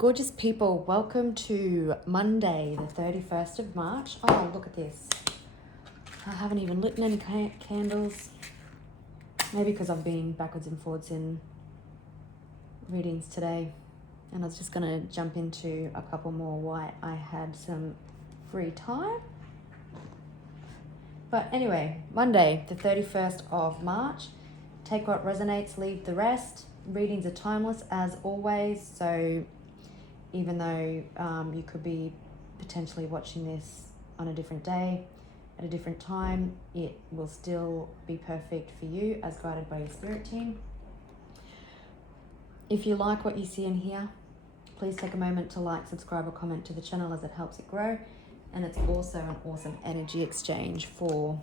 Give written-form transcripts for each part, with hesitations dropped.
Gorgeous people, welcome to Monday, the 31st of March. Oh, look at this. I haven't even lit any candles. Maybe because I've been backwards and forwards in readings today. And I was just going to jump into a couple more while I had some free time. But anyway, Monday, the 31st of March. Take what resonates, leave the rest. Readings are timeless as always, so even though you could be potentially watching this on a different day, at a different time, it will still be perfect for you as guided by your spirit team. If you like what you see and hear, please take a moment to like, subscribe or comment to the channel as it helps it grow. And it's also an awesome energy exchange for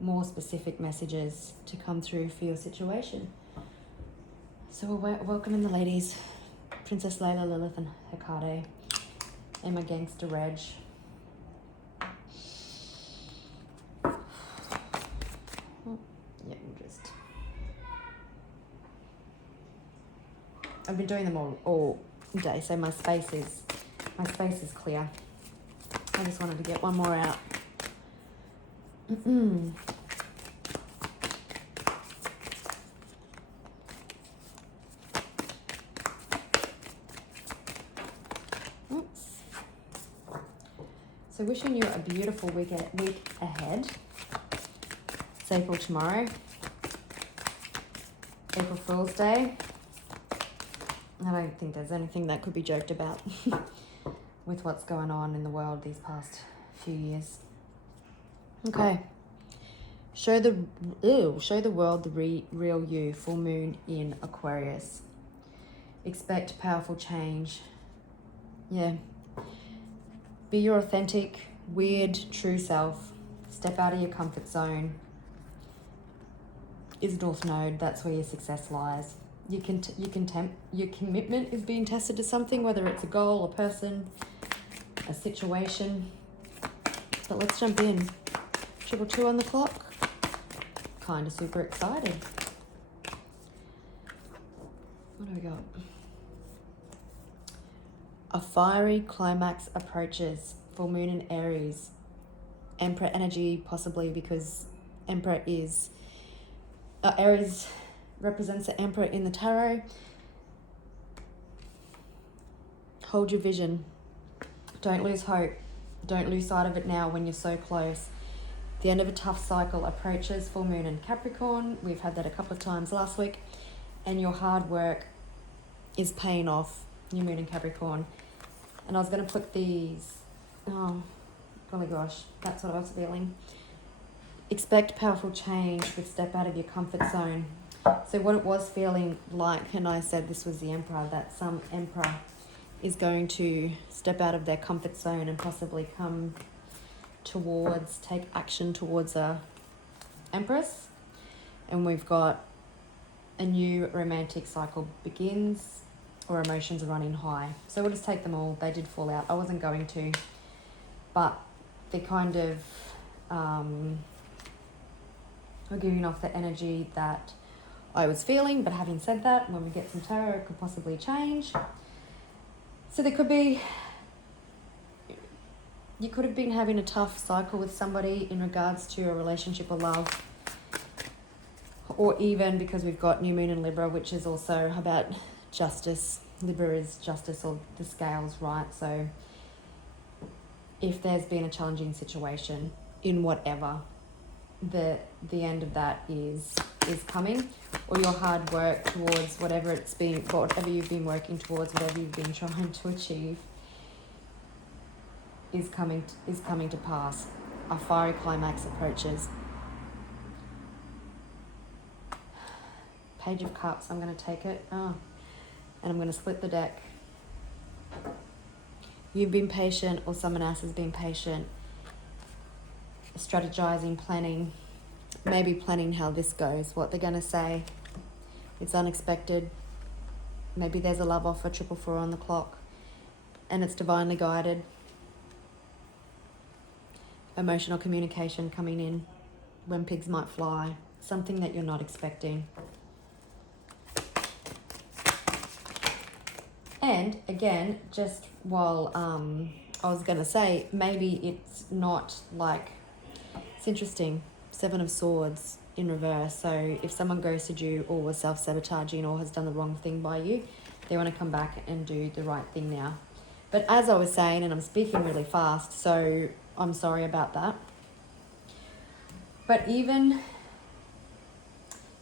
more specific messages to come through for your situation. So we're welcoming the ladies. Princess Layla, Lilith and Hecate, Emma Gangster Reg. Oh, yeah, I've been doing them all day, so my space is clear. I just wanted to get one more out. So wishing you a beautiful week ahead. It's April tomorrow. April Fool's Day. I don't think there's anything that could be joked about with what's going on in the world these past few years. Okay. Show the world the real you. Full moon in Aquarius. Expect powerful change. Yeah. Be your authentic, weird, true self. Step out of your comfort zone. Is North Node, that's where your success lies. Your commitment is being tested to something, whether it's a goal, a person, a situation. But let's jump in. 222 on the clock. Kind of super excited. What do we got? A fiery climax approaches. Full moon in Aries. Emperor energy, possibly because Emperor is... Aries represents the Emperor in the tarot. Hold your vision. Don't lose hope. Don't lose sight of it now when you're so close. The end of a tough cycle approaches. Full moon in Capricorn. We've had that a couple of times last week. And your hard work is paying off. New moon in Capricorn. And I was going to put these... Oh, golly gosh. That's what I was feeling. Expect powerful change with step out of your comfort zone. So what it was feeling like, and I said this was the Emperor, that some Emperor is going to step out of their comfort zone and possibly come towards, take action towards a Empress. And we've got a new romantic cycle begins, or emotions are running high. So we'll just take them all. They did fall out. I wasn't going to, but they kind of are giving off the energy that I was feeling. But having said that, when we get some tarot, it could possibly change. So there could be, you could have been having a tough cycle with somebody in regards to a relationship or love. Or even because we've got new moon in Libra, which is also about justice. Libra is justice, or the scales, right? So if there's been a challenging situation in whatever, the end of that is coming, or your hard work towards whatever you've been working towards, whatever you've been trying to achieve is coming to pass. A fiery climax approaches. Page of Cups, I'm going to take it. And I'm going to split the deck. You've been patient, or someone else has been patient. Strategizing, planning, maybe planning how this goes, what they're going to say. It's unexpected. Maybe there's a love offer, 444 on the clock, and it's divinely guided. Emotional communication coming in when pigs might fly. Something that you're not expecting. And again, just while I was going to say, maybe it's not like, it's interesting, 7 of Swords in reverse. So if someone ghosted you or was self-sabotaging or has done the wrong thing by you, they want to come back and do the right thing now. But as I was saying, and I'm speaking really fast, so I'm sorry about that. But even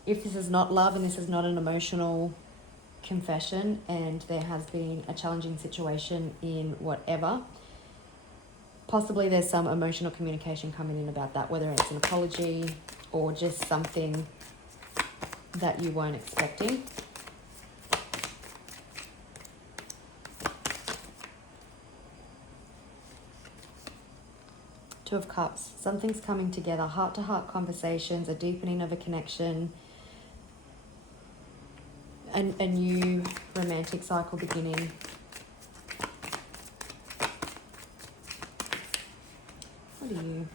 if this is not love and this is not an emotional confession and there has been a challenging situation in whatever, possibly there's some emotional communication coming in about that, whether it's an apology or just something that you weren't expecting. Two of Cups. Something's coming together. Heart-to-heart conversations, a deepening of a connection, and a new romantic cycle beginning. What are you?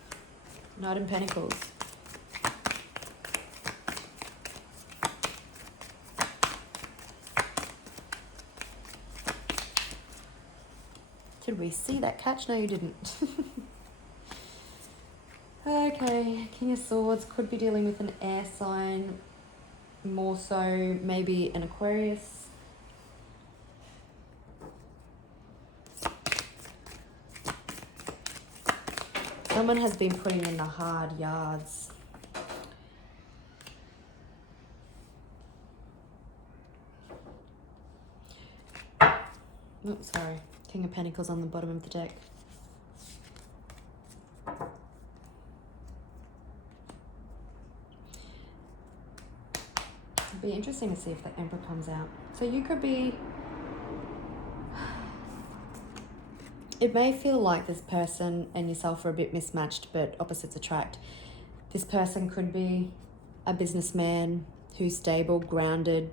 Knight of Pentacles. Did we see that catch? No, you didn't. Okay, King of Swords could be dealing with an air sign, more so maybe an Aquarius. Someone has been putting in the hard yards. Oops, sorry. King of Pentacles on the bottom of the deck. It'd be interesting to see if the Emperor comes out. So you could be... It may feel like this person and yourself are a bit mismatched, but opposites attract. This person could be a businessman who's stable, grounded,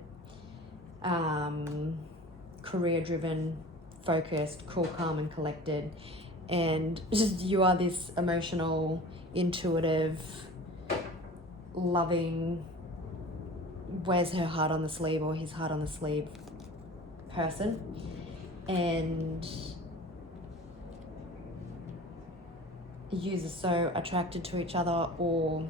career-driven, focused, cool, calm, and collected. And just you are this emotional, intuitive, loving, wears her heart on the sleeve or his heart on the sleeve person. And you are so attracted to each other, or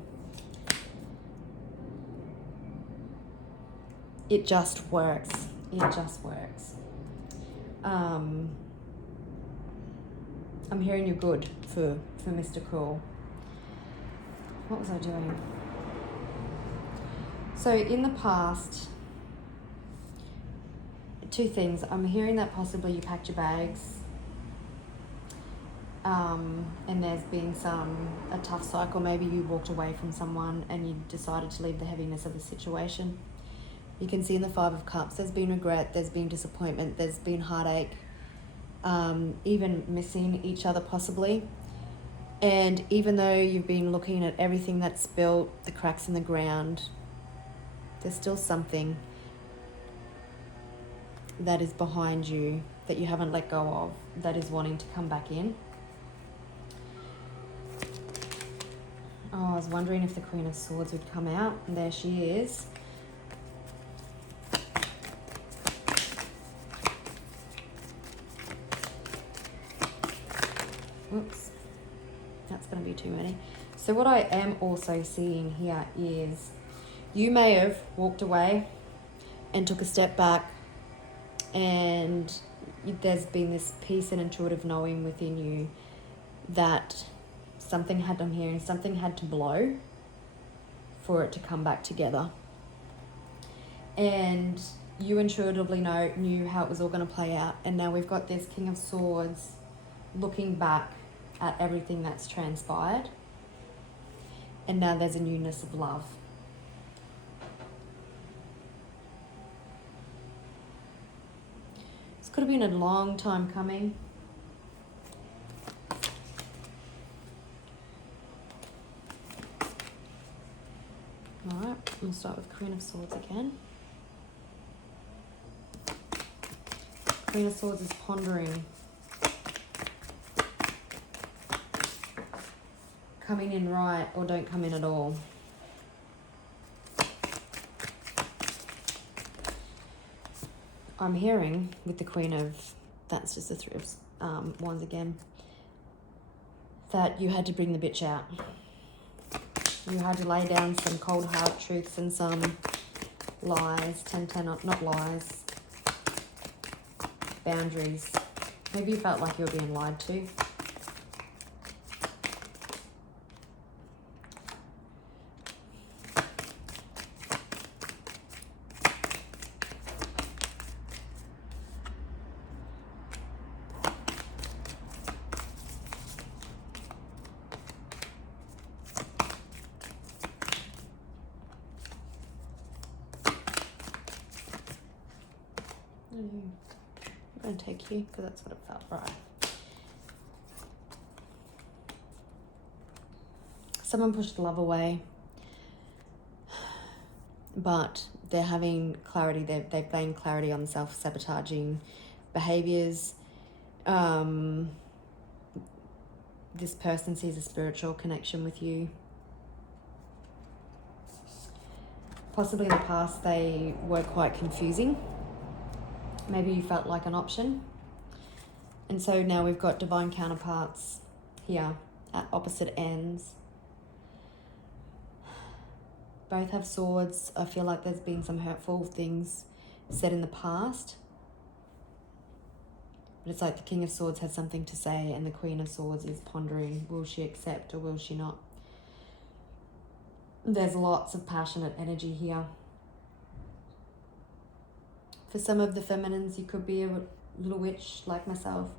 it just works. It just works. I'm hearing you're good for Mr. Cruel. What was I doing? So in the past, two things. I'm hearing that possibly you packed your bags, and there's been a tough cycle. Maybe you walked away from someone and you decided to leave the heaviness of the situation. You can see in the Five of Cups, there's been regret, there's been disappointment, there's been heartache, even missing each other possibly. And even though you've been looking at everything that's built, the cracks in the ground, there's still something that is behind you that you haven't let go of, that is wanting to come back in. Oh, I was wondering if the Queen of Swords would come out, and there she is. Oops, that's going to be too many. So what I am also seeing here is you may have walked away and took a step back, and there's been this peace and intuitive knowing within you that something had, I'm hearing, something had to blow for it to come back together. And you intuitively knew how it was all going to play out. And now we've got this King of Swords looking back at everything that's transpired. And now there's a newness of love. This could have been a long time coming. Alright, we'll start with Queen of Swords again. Queen of Swords is pondering. Coming in right or don't come in at all. I'm hearing with the Queen of, that's just the Three of Wands again, that you had to bring the bitch out. You had to lay down some cold hard truths and some lies, not lies, boundaries. Maybe you felt like you were being lied to. I'm going to take you because that's what it felt right. Someone pushed love away, but they're having clarity. They've gained clarity on self-sabotaging behaviors. This person sees a spiritual connection with you. Possibly in the past they were quite confusing. Maybe you felt like an option. And so now we've got divine counterparts here at opposite ends. Both have swords. I feel like there's been some hurtful things said in the past. But it's like the King of Swords has something to say and the Queen of Swords is pondering, will she accept or will she not? There's lots of passionate energy here. For some of the feminines, you could be a little witch like myself,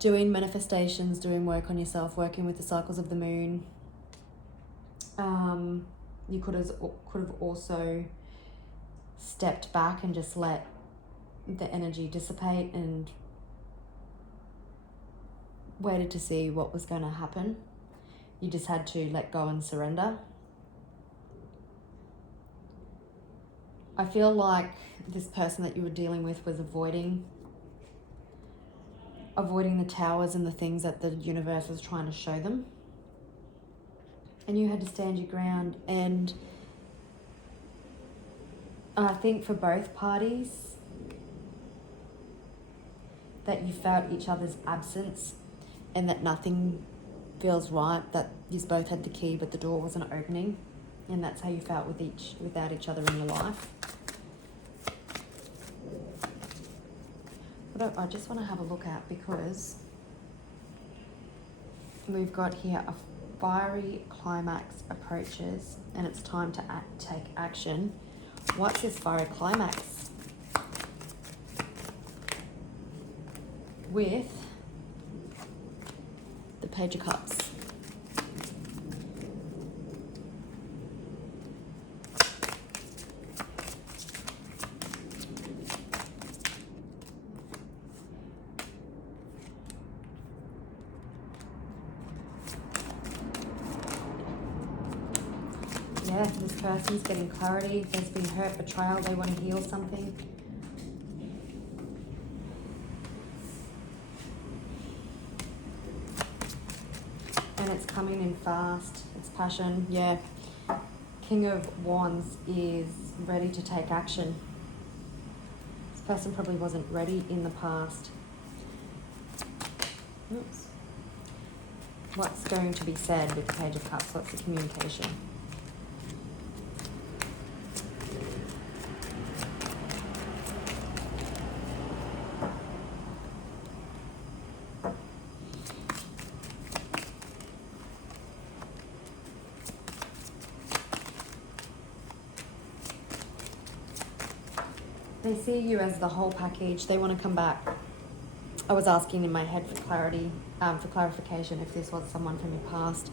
doing manifestations, doing work on yourself, working with the cycles of the moon. You could have also stepped back and just let the energy dissipate and waited to see what was going to happen. You just had to let go and surrender. I feel like this person that you were dealing with was avoiding the towers and the things that the universe was trying to show them. And you had to stand your ground. And I think for both parties that you felt each other's absence and that nothing feels right, that you both had the key but the door wasn't opening. And that's how you felt without each other in your life. But I just want to have a look at, because we've got here a fiery climax approaches and it's time to take action. What's this fiery climax? With the Page of Cups. Yeah, this person's getting clarity. There's been hurt, betrayal. They want to heal something. And it's coming in fast. It's passion. Yeah. King of Wands is ready to take action. This person probably wasn't ready in the past. Oops. What's going to be said with the Page of Cups? What's the communication? They see you as the whole package. They want to come back. I was asking in my head for clarity, for clarification, if this was someone from your past.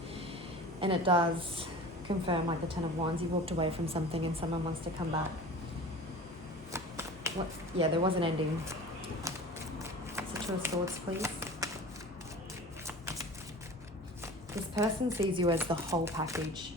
And it does confirm, like the Ten of Wands, you walked away from something and someone wants to come back. What? Yeah, there was an ending. So Two of Swords, please. This person sees you as the whole package.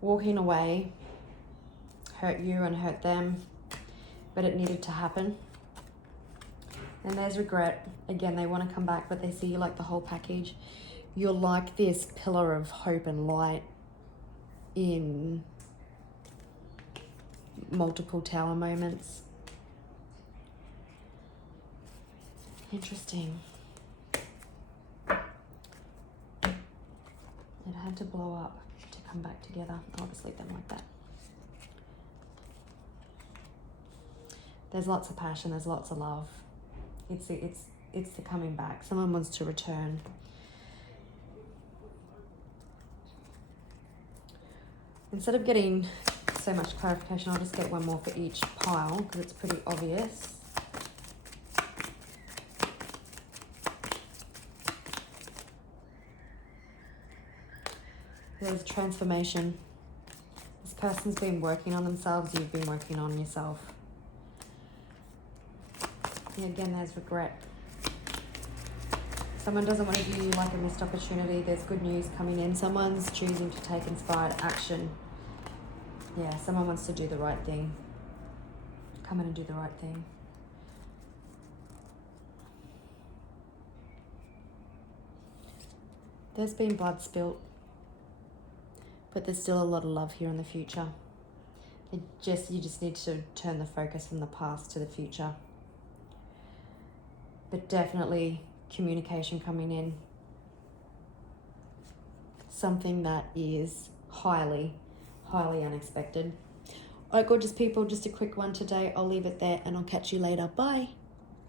Walking away hurt you and hurt them. but it needed to happen. And there's regret. Again, they want to come back, but they see you like the whole package. You're like this pillar of hope and light in multiple tower moments. Interesting. It had to blow up to come back together. I'll just leave them like that. There's lots of passion, there's lots of love. It's the coming back. Someone wants to return. Instead of getting so much clarification, I'll just get one more for each pile because it's pretty obvious. There's transformation. This person's been working on themselves, you've been working on yourself. Yeah, again, there's regret. Someone doesn't want to view you like a missed opportunity. There's good news coming in. Someone's choosing to take inspired action. Yeah, someone wants to do the right thing. Come in and do the right thing. There's been blood spilt, but there's still a lot of love here in the future. You just need to turn the focus from the past to the future. But definitely communication coming in. Something that is highly, highly unexpected. All right, gorgeous people, just a quick one today. I'll leave it there and I'll catch you later. Bye.